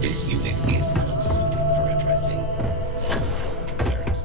This unit is not suited for addressing concerns.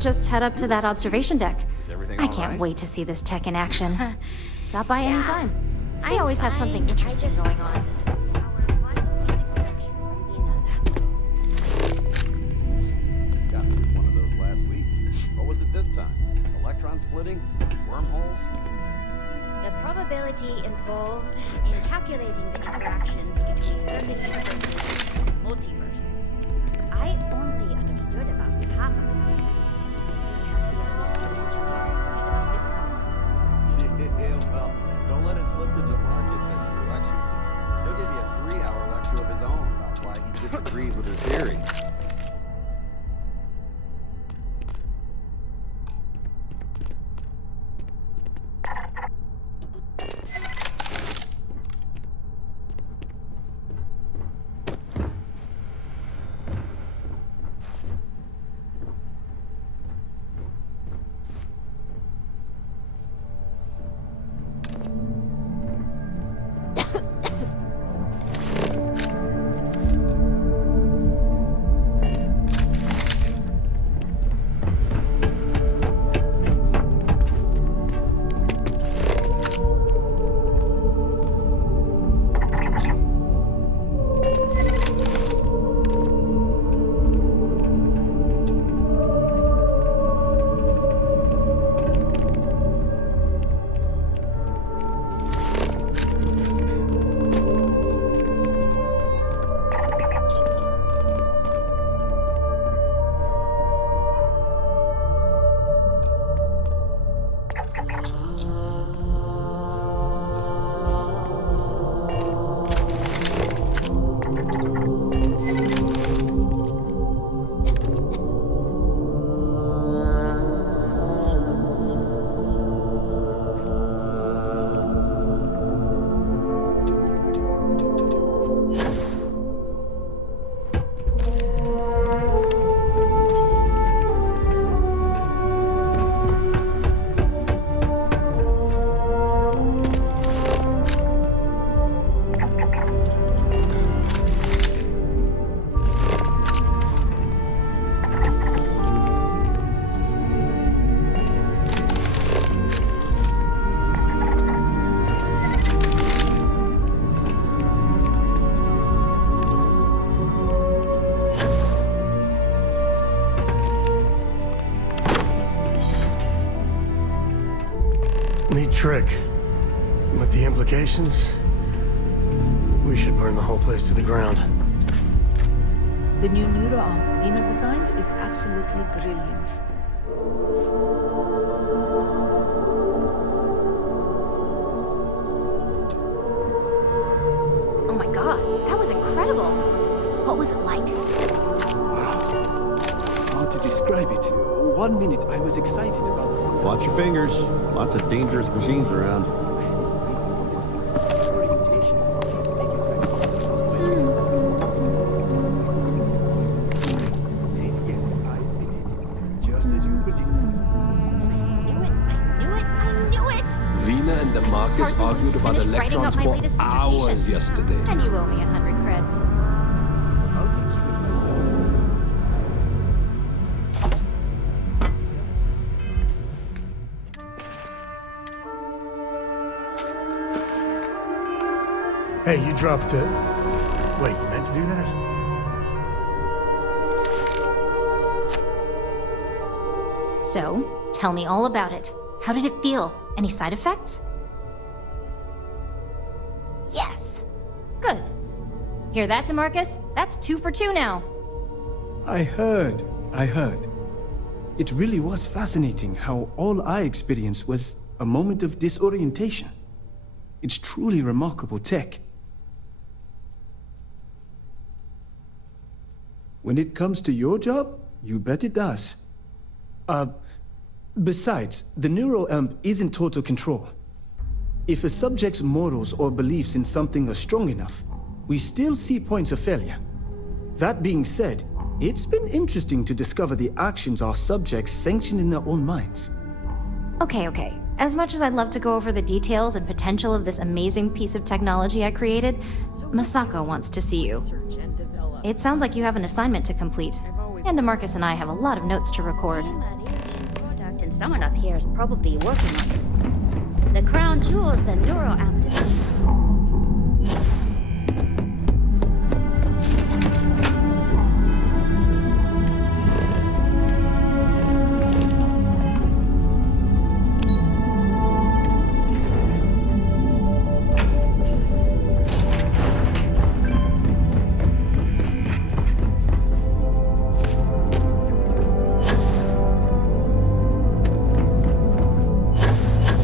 Just head up to that observation deck. Is everything I all can't right? wait to see this tech in action. Stop by anytime. They I'm always have something fine. interesting going on. Got me with one of those last week. What was it this time? Electron splitting? Wormholes? The probability involved in calculating the interactions between certain universes and the multiverse. I only understood about half of it. Maybe have the ability to engineer instead of businesses. Yeah, well, don't let it slip to DeMarcus that she lectured you. He'll give you a 3-hour lecture of his own about why he disagrees with her theory. Neat trick. But the implications? We should burn the whole place to the ground. The new neuroarm Lena designed is absolutely brilliant. Oh my god, that was incredible. What was it like? Hard to describe it. 1 minute I was excited about some Watch your fingers. Lots of dangerous machines around. disorientation. And yes, I admit it. Just as you predicted. I knew it! Lena and DeMarcus Hardly argued to about finish writing electrons up my for latest hours dissertation. yesterday. And you owe me 100 creds. I'll be keeping myself Hey, you dropped it. Wait, you meant to do that? So, tell me all about it. How did it feel? Any side effects? Yes! Good. Hear that, DeMarcus? That's 2 for 2 now. I heard. It really was fascinating how all I experienced was a moment of disorientation. It's truly remarkable tech. When it comes to your job, you bet it does. Besides, the neuroamp isn't total control. If a subject's morals or beliefs in something are strong enough, we still see points of failure. That being said, it's been interesting to discover the actions our subjects sanction in their own minds. Okay. As much as I'd love to go over the details and potential of this amazing piece of technology I created, Masako wants to see you. Research and develop. It sounds like you have an assignment to complete. And DeMarcus and I have a lot of notes to record. I'm a Ryujin product, and someone up here is probably working on it. The crown jewels, the neural amp development.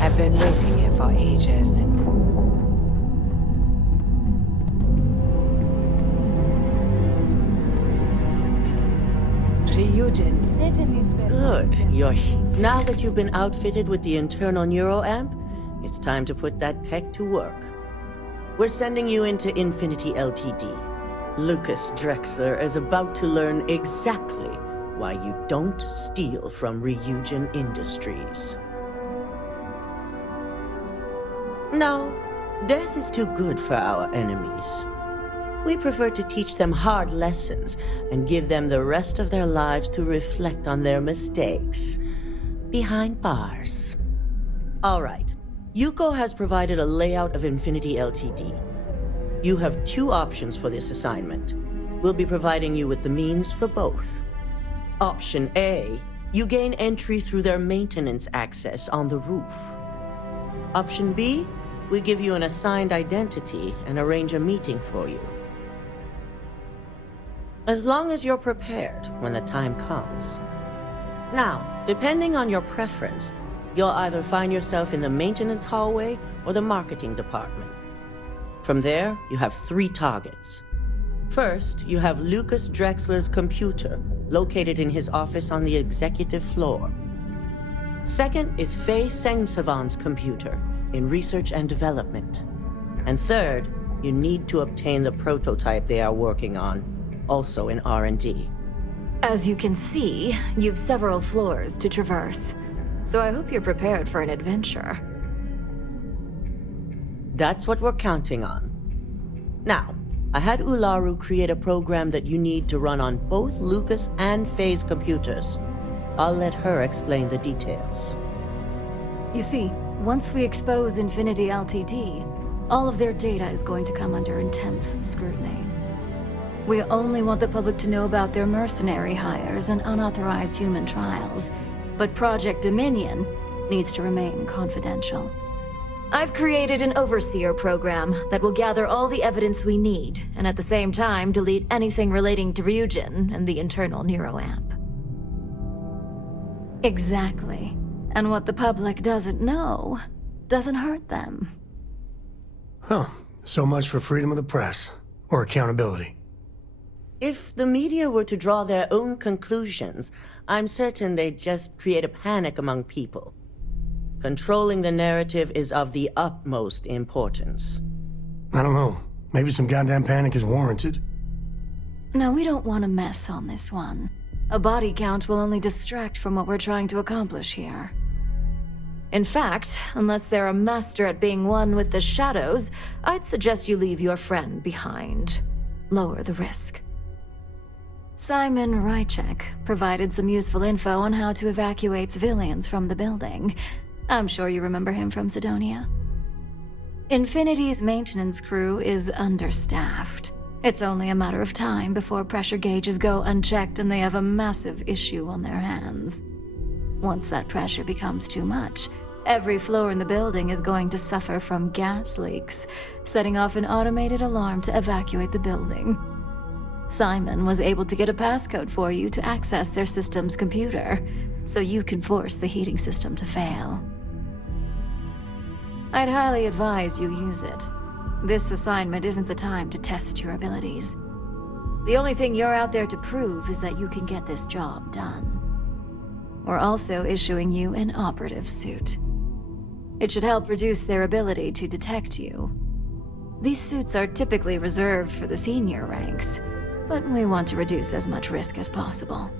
I've been waiting here for ages. Ryujin certainly spent Good. most of You're his- now that you've been outfitted with the internal neuroamp, it's time to put that tech to work. We're sending you into Infinity Ltd. Lucas Drexler is about to learn exactly why you don't steal from Ryujin Industries. No, death is too good for our enemies. We prefer to teach them hard lessons and give them the rest of their lives to reflect on their mistakes. Behind bars. All right. Yuko has provided a layout of Infinity Ltd. You have two options for this assignment. We'll be providing you with the means for both. Option A, you gain entry through their maintenance access on the roof. Option B, we give you an assigned identity and arrange a meeting for you. As long as you're prepared when the time comes. Now, depending on your preference, you'll either find yourself in the maintenance hallway or the marketing department. From there, you have 3 targets. First, you have Lucas Drexler's computer, located in his office on the executive floor. Second is Faye Sengsavan's computer, in research and development. And third, you need to obtain the prototype they are working on, also in R&D. As you can see, you've several floors to traverse. So I hope you're prepared for an adventure. That's what we're counting on. Now, I had Ularu create a program that you need to run on both Lucas and Faye's computers. I'll let her explain the details. You see, once we expose Infinity Ltd, all of their data is going to come under intense scrutiny. We only want the public to know about their mercenary hires and unauthorized human trials, but Project Dominion needs to remain confidential. I've created an overseer program that will gather all the evidence we need, and at the same time delete anything relating to Ryujin and the internal neuroamp. Exactly. And what the public doesn't know doesn't hurt them. Huh. So much for freedom of the press. Or accountability. If the media were to draw their own conclusions, I'm certain they'd just create a panic among people. Controlling the narrative is of the utmost importance. I don't know. Maybe some goddamn panic is warranted. No, we don't want to mess on this one. A body count will only distract from what we're trying to accomplish here. In fact, unless they're a master at being one with the shadows, I'd suggest you leave your friend behind. Lower the risk. Simon Rychek provided some useful info on how to evacuate civilians from the building. I'm sure you remember him from Sidonia. Infinity's maintenance crew is understaffed. It's only a matter of time before pressure gauges go unchecked and they have a massive issue on their hands. Once that pressure becomes too much, every floor in the building is going to suffer from gas leaks, setting off an automated alarm to evacuate the building. Simon was able to get a passcode for you to access their system's computer, so you can force the heating system to fail. I'd highly advise you use it. This assignment isn't the time to test your abilities. The only thing you're out there to prove is that you can get this job done. We're also issuing you an operative suit. It should help reduce their ability to detect you. These suits are typically reserved for the senior ranks, but we want to reduce as much risk as possible.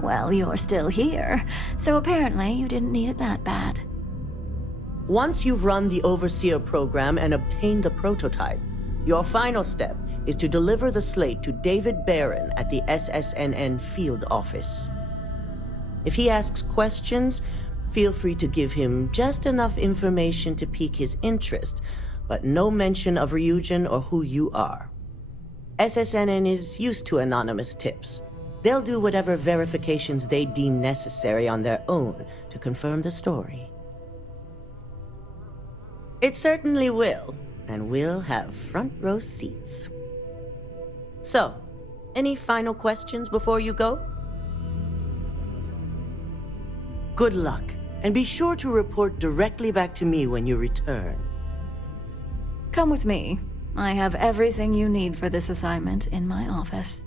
Well, you're still here, so apparently you didn't need it that bad. Once you've run the Overseer program and obtained the prototype, your final step is to deliver the slate to David Barron at the SSNN field office. If he asks questions, feel free to give him just enough information to pique his interest, but no mention of Ryujin or who you are. SSNN is used to anonymous tips. They'll do whatever verifications they deem necessary on their own to confirm the story. It certainly will, and we'll have front row seats. So, any final questions before you go? Good luck, and be sure to report directly back to me when you return. Come with me. I have everything you need for this assignment in my office.